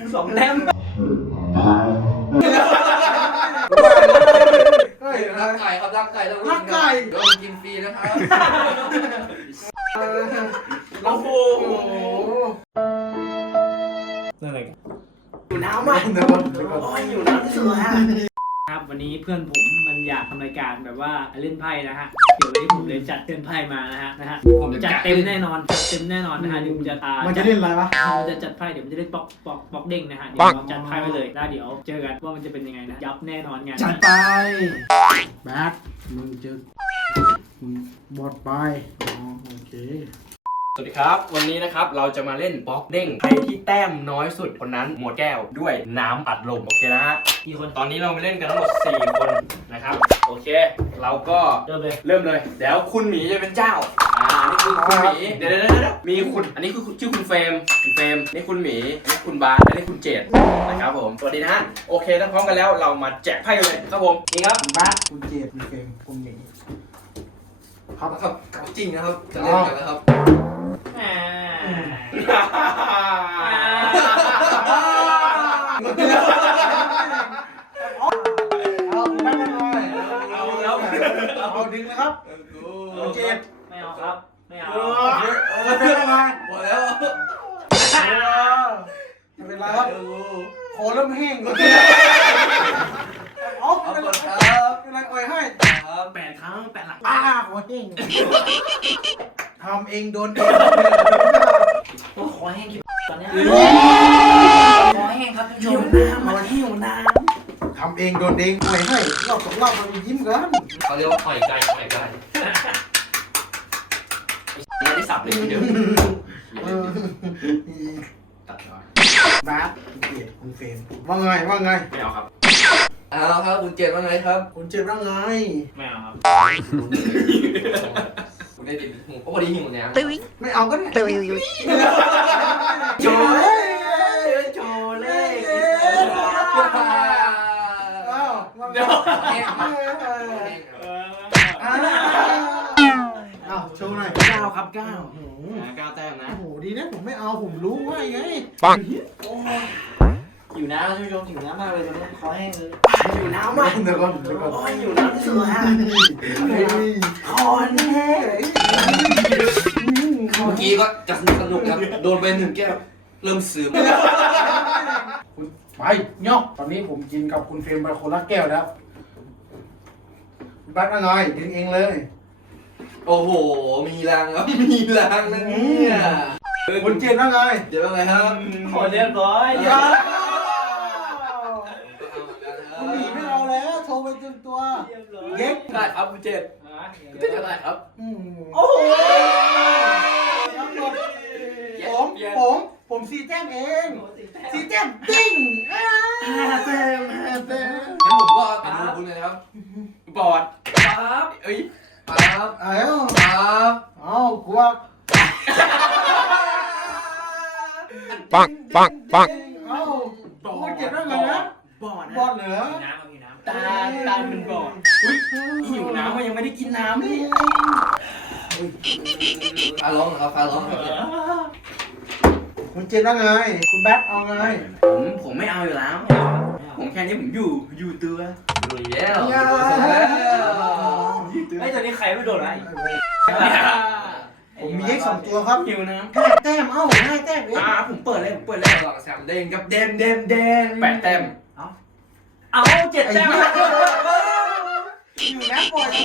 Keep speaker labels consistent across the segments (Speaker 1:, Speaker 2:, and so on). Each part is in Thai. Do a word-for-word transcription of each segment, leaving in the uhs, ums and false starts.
Speaker 1: สองแต้ม
Speaker 2: รักไก่ครับรักไก่แล้วรักไก่โดนกินฟรีนะครับ
Speaker 1: โอ้โหอะไรกันอยู่น้ำมากโอ้ยอยู่น้ำที่สุดครับวันนี้เพื่อนผมมันอยากทำรายการแบบว่าเล่นไพ่นะฮะเดี๋ยววันนี้ผมเลยจัดเล่นไพ่มานะฮะนะฮะจัดเต็มแน่นอนจัดเต็มแน่นอนนะฮะเดี๋ยวผมจะ
Speaker 3: มันจะเล่นอะไรวะ
Speaker 1: มันจะจัดไพ่เดี๋ยวมันจะเล่นป๊อกป๊อกป๊อกเด้งนะฮะเดี๋ยวเราจัดไพ่ไปเลยแล้วเดี๋ยวเจอกันว่ามันจะเป็นยังไงนะยับแน่นอนงาน
Speaker 3: จัดไปแบทมึงจะบอดไปอ๋อโอเค
Speaker 2: สวัสดีครับวันนี้นะครับเราจะมาเล่นบล็อกเด้งใครที่แต้มน้อยสุดคนนั้นหมดแก้วด้วยน้ำอัดลมโอเคนะฮะมีคนตอนนี้เรามาเล่นกันทั้งหมดสี่คนนะครับโอเคเราก็เริ่มเลยเริ่มเลยเดี๋ยวคุณหมีจะเป็นเจ้าอ่านี่คือคุณหมีเดี๋ยวเดี๋ยวเดี๋ยวมีคุณอันนี้คือชื่อคุณเฟรมคุณเฟรมนี่คุณหมีนี่คุณบาสและนี่คุณเจดนะครับผมสวัสดีนะฮะโอเคถ้าพร้อมกันแล้วเรามาแจกไพ่กันเลยครับผมนี่ครับ
Speaker 3: คุณบาสคุณเจดคุณเฟรมคุณหมี
Speaker 2: ครับครับเขาจริงนะครับจะเล่นกันแล้วครับ
Speaker 3: เอาคุณบาสกันหน่อย
Speaker 1: เอาแล้ว
Speaker 3: เอาดึงนะครับคุณเจด
Speaker 1: ไม่เอาครับไม่เอา
Speaker 3: เอาเป็นอะไร
Speaker 2: หมดแล้ว
Speaker 3: ไม่เป็นไรครับคอเริ่มแห้งเลยเอาเป็นไรเป็นไรอ่อยให้
Speaker 1: แปดครั้งแปดหลัก
Speaker 3: ป้าคอแห้งทำเองโดนเอง
Speaker 1: โอ้คอแห้งตอนนี้คอแห้งครับหิวน้ำมันหิวน้
Speaker 3: ำทำเองโดนเองอ่อยให้รอบสองรอบมันยิ้มกัน
Speaker 2: เขาเรียกว่าอ่อยไก่อ่อยไก่ไม่ได้สับเลยเดี๋ยวตัดหน่อย
Speaker 3: บาสคุณเจดคุณเฟรมว่าไงว่าไง
Speaker 2: ไม่เอาครับเอาครับคุณเจดว่าไงครับ
Speaker 3: คุณเจดว่าไง
Speaker 1: ไม่เอาครับ
Speaker 2: คุณได้ดิหูพอดีหิวเนี่ย
Speaker 3: ไม่เอาก็ได้โจเล่
Speaker 2: โจเล่เดี๋ยว
Speaker 3: เอาโชว์หน่อย
Speaker 1: เก้าครับเก้า
Speaker 2: เก้าแต้มนะ
Speaker 3: โอ้โหดีนะผมไม่เอาผมรู้ว่าไง
Speaker 1: ปังอยู่น้ำท่านผู้ชมอยู่น้ำมากเลยตอนนี้คอแห้งเลยอยู่น้ำมาก
Speaker 3: เดี๋ยวก่อนเดี๋ยวก่อน
Speaker 1: โอ้ยอยู่น้ำที่สุดฮะคอแห้ง
Speaker 2: เมื่อกี้ก็จะสนุกสนุกครับโดนไปหนึ่งแก้วเริ่มซึม
Speaker 3: คุณไปเนาะตอนนี้ผมกินกับคุณเฟรมไปคนละแก้วแล้วบัตรมาหน่อยดึงเองเลย
Speaker 2: โอ้โหมีแรงครับมีแรงนะเนี่ย
Speaker 3: คุณเจนว่าไง
Speaker 2: เดี๋ยวว่าไงครับ
Speaker 1: ขอเรียบร้อย
Speaker 3: คุณหนีไม่เอาแล้วโทรไปจนตัว
Speaker 2: เย็กได้ครับคุณเจนคุณเจนได้ครับ
Speaker 3: โอ้โหผมผมผมซีแต้มเองซีแต้มติ้งห้าแต้มห้าแต้ม
Speaker 2: งั้นผมก็เป็นลูกคุณเลยครับบอดครับเอ้ยครับ
Speaker 3: เอ้า
Speaker 2: ครับ
Speaker 3: เอ้ากลัว
Speaker 4: ปังปังปัง
Speaker 3: เอ้าคุณเจ็บได้ไงนะ
Speaker 1: บอด
Speaker 3: บอดเหรอ
Speaker 1: น้ำมีน้ำตาตาเป็นบอดอุ้ยหิวน้ำมันยังไม่ได้กินน้ำเลย
Speaker 2: ฟ้าร้องครับฟ้าร้องครับ
Speaker 3: คุณเจนว่าไงคุณแบทเอาไง
Speaker 1: ผมผมไม่เอาอยู่แล้วผมแค่นี้ผมอยู่อยู่ตัว
Speaker 2: อยู่แล้ว
Speaker 1: ไอ้ตัวนี้ใครไม่โดนอะไร
Speaker 3: ผมมีเลขสองตัวครับ
Speaker 1: หิวน้ำ
Speaker 3: ห้าแต้มเอ้าห้าแต้มเอง
Speaker 1: อ่าผมเปิดเลยผมเปิดเลย
Speaker 2: สองสามเด้งกับเด้งเด้งเด้งแปดแต้ม
Speaker 1: เอาเอาเจ็ดแต้ม
Speaker 3: อยู่นะปล่อย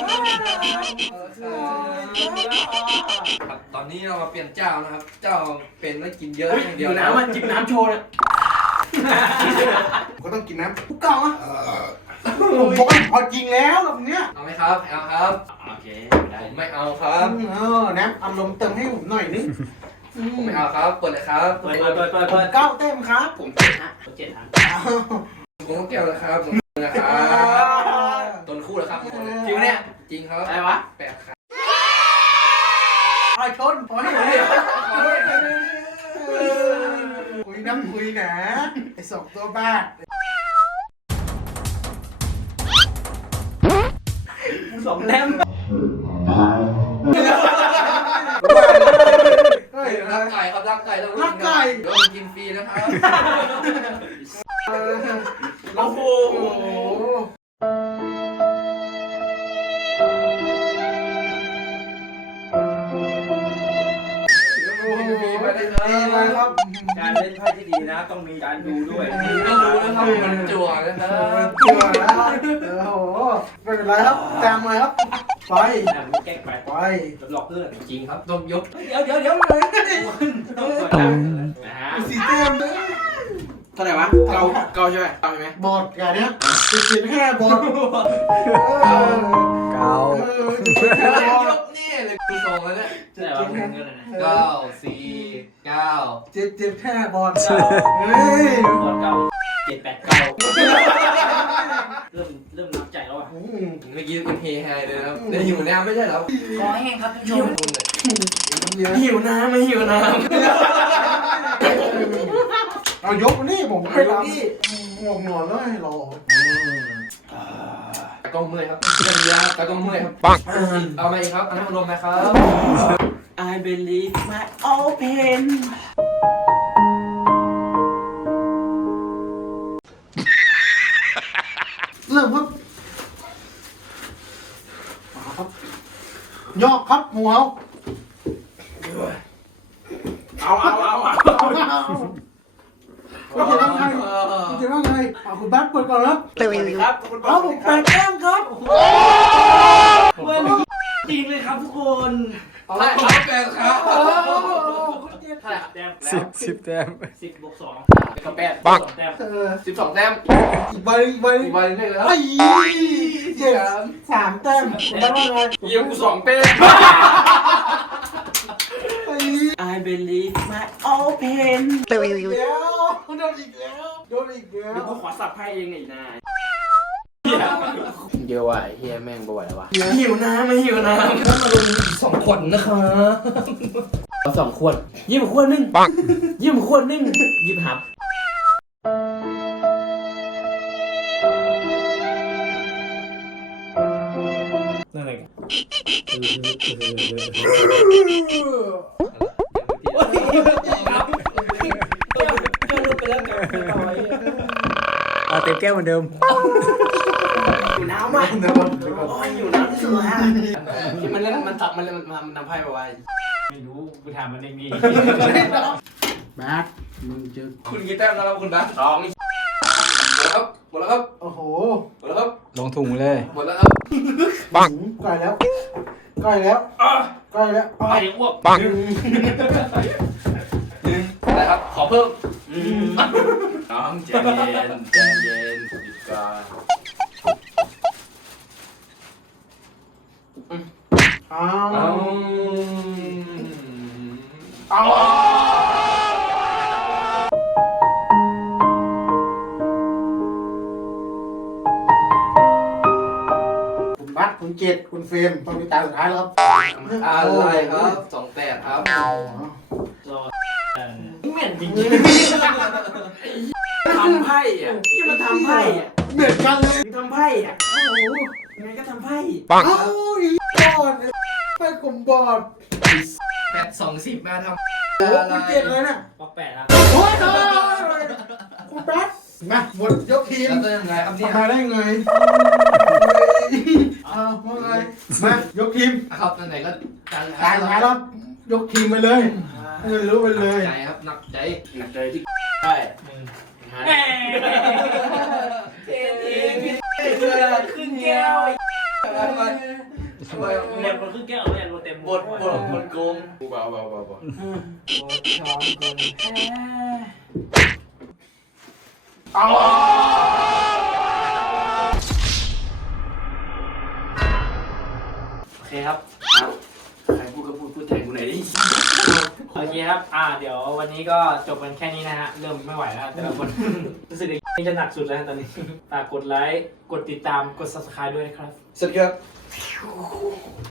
Speaker 2: ตอนนี้เรามาเปลี่ยนเจ้านะครับเจ้าเป็นไม่กินเยอะอย่างเดียว
Speaker 1: น้ำมันจิบน้ำโชว์เลย
Speaker 3: ก็ต้องกินน้ำทุกกล่องอ่ะผมบอกว่าพอจริงแล้วแบบเนี้ย
Speaker 2: เอาไหมครับเอาครับ
Speaker 1: โอเค
Speaker 2: ผมไม่เอาครับ
Speaker 3: เออน้ำอารมณ์เติมให้ผมหน่อยนึง
Speaker 2: ผมไม่เอาครับเปิดเลยครับ
Speaker 1: เปิดเปิดเปิดเปิดเปิด
Speaker 3: เก้าเต็มครับ
Speaker 1: ผมเจ็ดฮะผมเจ็ดฮะ
Speaker 2: ผมต้องแก้วนะครับผมนะครับต้นคู่เหรอครับจริงเนี่ยจริงครับ
Speaker 1: อะไรวะ
Speaker 2: แปดครับ
Speaker 3: พอชนพอให้คุยน้ำคุยนะไอ้สองตัวบ้า
Speaker 1: สองแต้ม
Speaker 3: เฮ้ย
Speaker 4: ไก่ครับรักไก่ต้อง
Speaker 3: รักไก่
Speaker 4: โดนกินฟรีนะครับ
Speaker 2: โอ้โห
Speaker 3: โอ้โห
Speaker 4: กินฟรีไปได้เลย
Speaker 3: ดีเลยครับ
Speaker 1: การเล่นไพ่ที่ดีนะ ต้องมีการดูด้วย
Speaker 4: ต้องรู้นะครับมันจั่วนะครับ
Speaker 3: เจ๋อแล้วโอ้โหไม่เป็นไรครับแจมเลยครับไป
Speaker 1: อ่ะมึงแกล้งไป
Speaker 3: ไป
Speaker 1: หลอกเพื่อน
Speaker 4: จริงครับต้องยก
Speaker 1: เดี๋ยวเดี๋ยวเดี๋ยวเลยต้องกดดันนะฮะ
Speaker 3: สีแต้มเลย
Speaker 2: เท่าไหร่วะเกาเกาใช่ไหมเกาใช่ไหม
Speaker 3: บอดอย่างเนี้ยสิบสิบแค่บอด
Speaker 5: เกา
Speaker 3: เออสิบสิบแค่บอด
Speaker 4: ยกนี่เลยคือทรงแล้วเนี่ย
Speaker 1: แต่ว่ามึงเงินอะไรนะ
Speaker 4: เก้าสี่เก้า
Speaker 3: เจ็บเจ็บแค่บอดเฮ้ย
Speaker 1: กดเก้าเจ็ดแปดเก้าเริ่มเริ่มนับใจแล้วอ่ะ
Speaker 3: อืม
Speaker 4: เมื่อกี้เป็นเฮไฮเลยนะครับในหิวน้ำไม่ใช่เหรอ
Speaker 1: คอแห้งครับท่านผู้ชม
Speaker 2: หิวน้ำไม่หิวน้
Speaker 3: เอายกนี่ผมไม่รับหมวกหนอนแล้วให้รอ
Speaker 4: ตะกล้องเมื่อยครับกันยาตะกล้องเมื่อยครับ
Speaker 5: ปัง
Speaker 4: เอามาอีกครับอันนั้นพัดลมนะครับ
Speaker 2: ำ I believe my open
Speaker 3: เริ่มครับมาครับยอกครับหมูเฮา
Speaker 2: เอาเอาเอาเอา
Speaker 3: ก็จะว่าไงจะว่าไงเอาคุณแบ๊กเปิดก่อนครับ
Speaker 2: สวัสดีครับคุณ
Speaker 3: เอาผมแปดแต้มครับ
Speaker 1: เว้ยจริงเลยครับทุกคน
Speaker 4: เอาละครับแฟนครับ
Speaker 1: เท่าไหร่แต้มแล้ว
Speaker 5: สิบสิบแต้ม
Speaker 1: สิบบวกสอง
Speaker 4: กับแปด
Speaker 5: ปัง
Speaker 1: สองแต้ม
Speaker 3: เออ
Speaker 4: สิบสองแต้ม
Speaker 3: อีกใบอีกใบ
Speaker 4: อีกใบหนึงได้แล้ว
Speaker 3: ไอ้เจ็ดสามแต้มแล้วว่าไง
Speaker 2: เยี่ยมกูสองเป้
Speaker 3: ไอ้
Speaker 2: I believe my open
Speaker 3: โดนอีกแล้วโดนอีกแล้วโดนอีกแล้ว
Speaker 2: เดี๋ยวกูขอสับให้เองไอ้นาย
Speaker 4: เยอะว่ะเฮียแม่งบ่อยแล้ววะ
Speaker 2: หิวน้ำไม่หิวน้
Speaker 4: สองขวดนะครับเอาสองขวด
Speaker 2: ำยิบขวดหนึง
Speaker 5: ปัง
Speaker 2: ยิบขวดหนึงยิบหับ
Speaker 1: นั่นไง
Speaker 5: เอาเต็มแก้วเหมือนเดิม
Speaker 2: หิวน้ำอ่ะ
Speaker 3: เดี๋ยวก่อนเดี๋ยวก่อน
Speaker 2: โอ้ยหิวน้ำที่สุดฮะที่มันเล่นมันตับมันเล่นมันทำมันทำไพ่มาไว้
Speaker 1: ไม่รู้กูถามมันเองดี
Speaker 3: แบ๊กมึงจะ
Speaker 4: คุณกี่แต้มแล้วครับคุณบ้า
Speaker 2: สอง
Speaker 4: หมดแล้วครับหมดแล้วครับ
Speaker 3: โอ้โห
Speaker 4: หมดแล้วครับ
Speaker 5: ลงถุงเลย
Speaker 4: หมดแล้วครับ
Speaker 5: ปัง
Speaker 3: ใกล้แล้วใกล้แล้วใกล้แล้ว
Speaker 1: ไปยังอ้วก
Speaker 5: ปัง
Speaker 4: อะไรครับขอเพิ่ม
Speaker 2: น้องใจเย็นใจเย็นหยุดก่อน
Speaker 3: อ้า
Speaker 4: เอา
Speaker 3: เอา คุณบัตคุณเจตคุณเฟรมต้องมีตาสุดท้ายแล้วครับ
Speaker 4: อะไรครับสองแปดครับ
Speaker 1: รอเหม็นจริง
Speaker 2: ทำไพ่อ่ะที่มันทำไพ่อ่ะ
Speaker 3: เหมือนกันเลย
Speaker 2: มึงทำไพ่อ่ะ
Speaker 3: โอ้โห
Speaker 2: ยังไงก็ทำไพ่
Speaker 5: ปัง
Speaker 3: เอาอีบอดไปกลมบอด
Speaker 4: แปดสองสิบมาทำ
Speaker 3: โอ้คุณเจตเลยเนี่ย
Speaker 1: ปอกแปดครับ
Speaker 3: โอ้ยคุณบัตมาหมดยกทีม
Speaker 4: แล้วจะยังไงครับเนี่ย
Speaker 3: ทำมาได้ไงเอาว่าไงมายกทีม
Speaker 4: ครับไหนๆก็การ
Speaker 3: ตายท้ายแล้วยกทีมไปเลยให้รู้ไปเลย
Speaker 4: ใจครับหนักใจ
Speaker 2: หนักใจที่ใช่หา
Speaker 1: เอ้ย
Speaker 4: เท่
Speaker 2: เพื่อขึ้นแก้ว
Speaker 1: เรียนคนครึ่งแก้วเรียนคนเต็ม
Speaker 4: บทบทบทโกง
Speaker 2: เบาเบาเบาเบา
Speaker 3: เอา
Speaker 2: โอเคครับใครพูดก็พูดพูดแทนกูหน่อยดิ
Speaker 1: โอเคครับ อ่า เดี๋ยววันนี้ก็จบกันแค่นี้นะฮะ เริ่มไม่ไหวแล้วแต่ละคน รู้สึกนี่จะหนักสุดแล้วตอนนี้ ฝากกดไลค์ กดติดตาม กด ซับสไครบ์ ด้วยนะครับ
Speaker 4: สวัสดีครับ